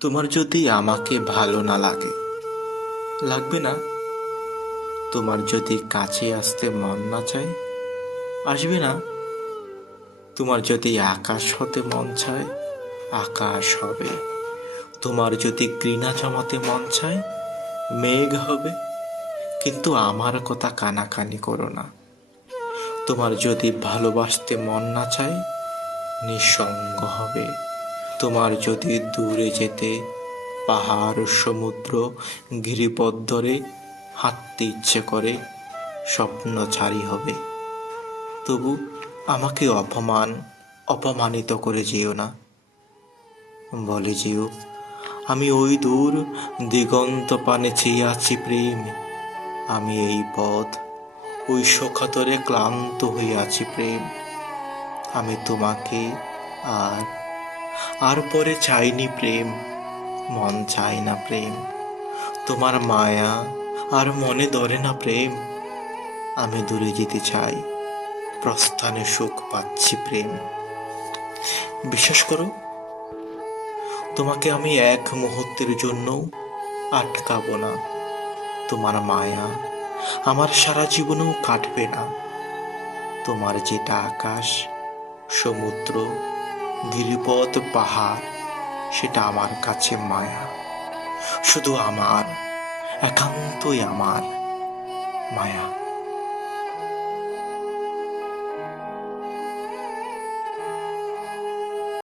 তোমার যদি আমাকে ভালো না লাগে, লাগবে না। তোমার যদি কাছে আসতে মন না চায়, আসবে না। তোমার যদি আকাশ হতে মন চায়, আকাশ হবে। তোমার যদি ঘৃণা জমাতে মন চায়, মেঘ হবে। কিন্তু আমার কথা কানাকানি করো না। তোমার যদি ভালোবাসতে মন না চায়, নিঃসঙ্গ হবে। তোমার যদি দূরে যেতে পাহাড় সমুদ্র গিরিপথ ধরে হাঁটতে ইচ্ছে করে, স্বপ্নচারী হবে। তবু আমাকে অপমানিত করে যেও না। বলে যেও, আমি ওই দূর দিগন্ত পানে চেয়ে আছি প্রেম। আমি এই পথ ওই শোকাতরে ক্লান্ত হয়ে আছি প্রেম। আমি তোমাকে আর আর পরে চাইনি প্রেম। মন চায় না প্রেম। তোমার মায়া আর মনে ধরে না প্রেম। আমি দূরে যেতে চাই, প্রস্থানে সুখ পাচ্ছি প্রেম। বিশ্বাস করো, তোমাকে আমি এক মুহূর্তের জন্যও আটকাবো না। তোমার মায়া আমার সারা জীবনেও কাটবে না। তোমার যেটা আকাশ, সমুদ্র, গিরিপথ, পাহাড়, সেটা আমার কাছে মায়া। শুধু আমার, একান্তই আমার মায়া।